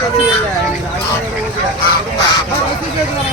对对对，你拿那个东西，拿那个，他不听这个。